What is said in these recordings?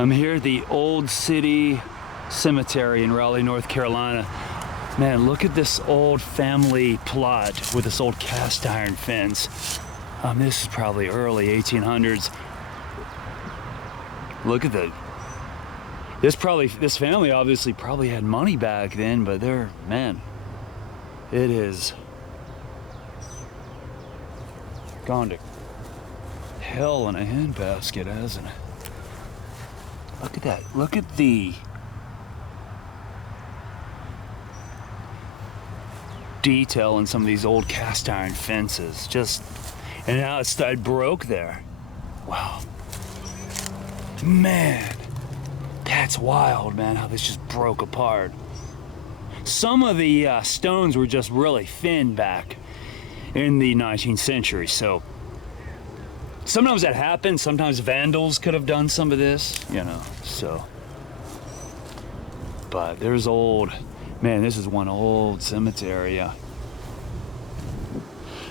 I'm here at the Old City Cemetery in Raleigh, North Carolina. Man, look at this old family plot with this old cast iron fence. This is probably early 1800s. Look at the, this family obviously probably had money back then, but man, it is gone to hell in a handbasket, hasn't it? Look at that. Look at the detail in some of these old cast iron fences. And now it broke there. Wow. Man, that's wild, man, how this just broke apart. Some of the stones were just really thin back in the 19th century, so sometimes that happens. Sometimes vandals could have done some of this, so. But there's man, this is one old cemetery, yeah.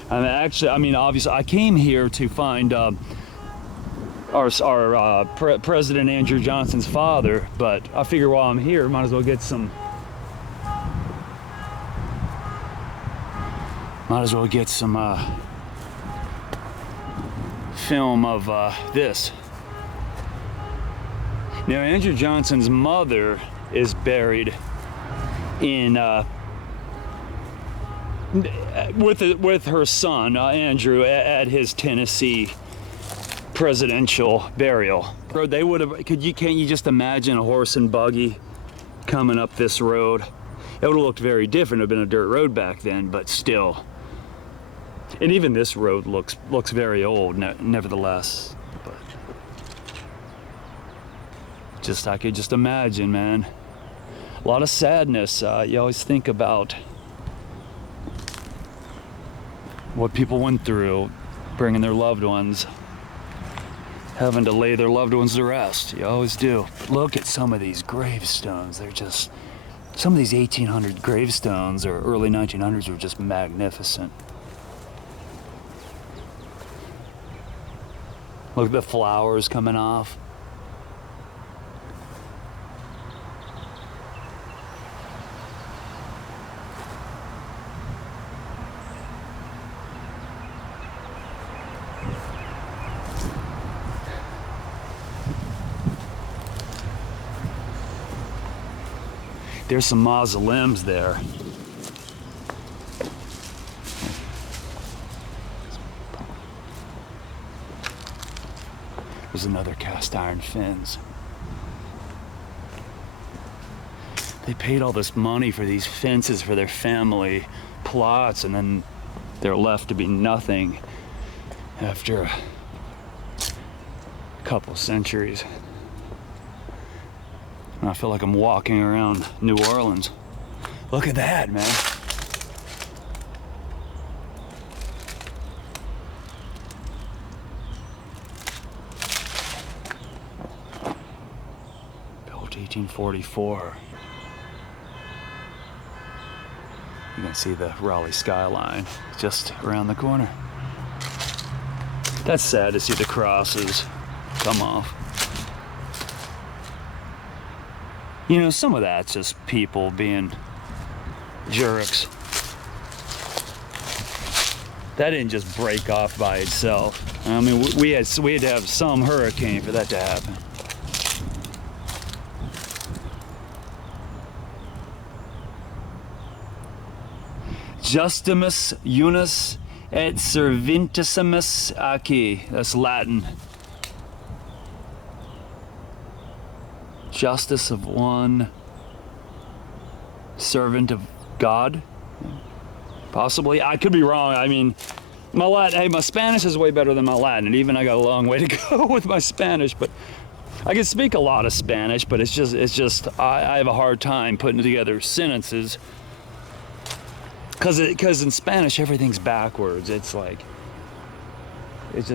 And actually, obviously, I came here to find our President Andrew Johnson's father, but I figure while I'm here, might as well get some film of this. Now, Andrew Johnson's mother is buried in with her son Andrew at his Tennessee presidential burial. They would have. Can't you just imagine a horse and buggy coming up this road? It would have looked very different. It would have been a dirt road back then, but still. And even this road looks very old, nevertheless. But I could just imagine, man. A lot of sadness. You always think about what people went through, bringing their loved ones, having to lay their loved ones to rest. You always do. Look at some of these gravestones. They're just, some of these 1800 gravestones or early 1900s were just magnificent. Look at the flowers coming off. There's some mausoleums there. There's another cast iron fence. They paid all this money for these fences for their family plots, and then they're left to be nothing after a couple centuries. And I feel like I'm walking around New Orleans. Look at that, man. Built 1844. You can see the Raleigh skyline just around the corner. That's sad to see the crosses come off. Some of that's just people being jerks. That didn't just break off by itself. We had to have some hurricane for that to happen. Justimus unus et servitissimus acci. That's Latin. Justice of one, servant of God, possibly. I could be wrong. My Spanish is way better than my Latin, and even I got a long way to go with my Spanish. But I can speak a lot of Spanish, but it's just I have a hard time putting together sentences because in Spanish everything's backwards. It's like it's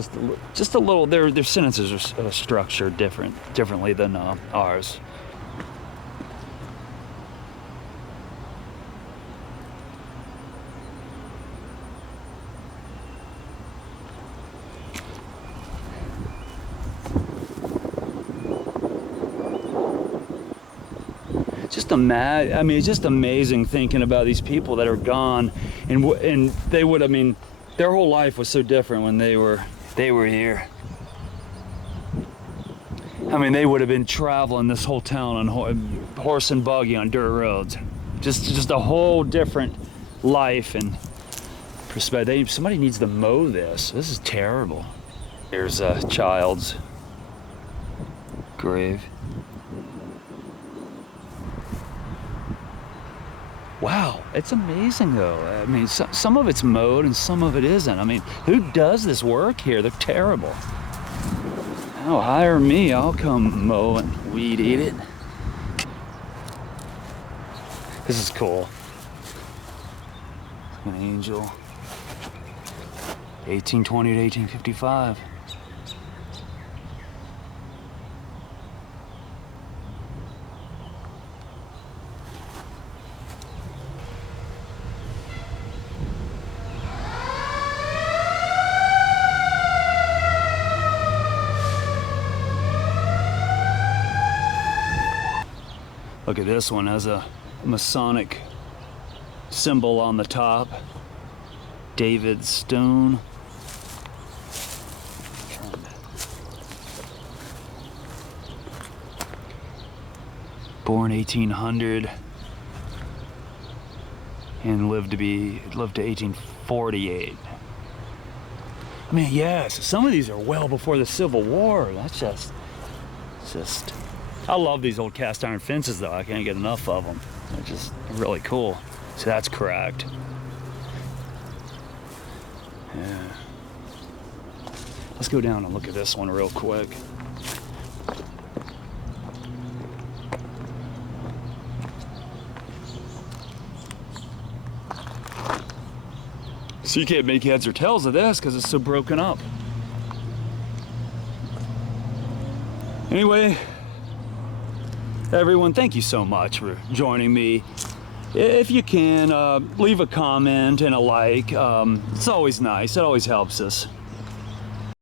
just a little. Their sentences are structured differently than ours. just I mean, it's just amazing thinking about these people that are gone, and they would, I mean, their whole life was so different when they were here. I mean, they would have been traveling this whole town on horse and buggy on dirt roads. Just a whole different life and perspective. Somebody needs to mow this. This is terrible. Here's a child's grave. Wow, it's amazing though. I mean, some of it's mowed and some of it isn't. I mean, who does this work here? They're terrible. Oh, hire me, I'll come mow and weed eat it. This is cool. An angel. 1820 to 1855. Look at this one, has a Masonic symbol on the top. David Stone. Born 1800 and lived to 1848. I mean, yes, some of these are well before the Civil War. That's just I love these old cast iron fences though. I can't get enough of them. They're just really cool. So that's cracked. Yeah. Let's go down and look at this one real quick. So you can't make heads or tails of this because it's so broken up. Anyway, everyone, thank you so much for joining me. If you can, leave a comment and a like. It's always nice. It always helps us.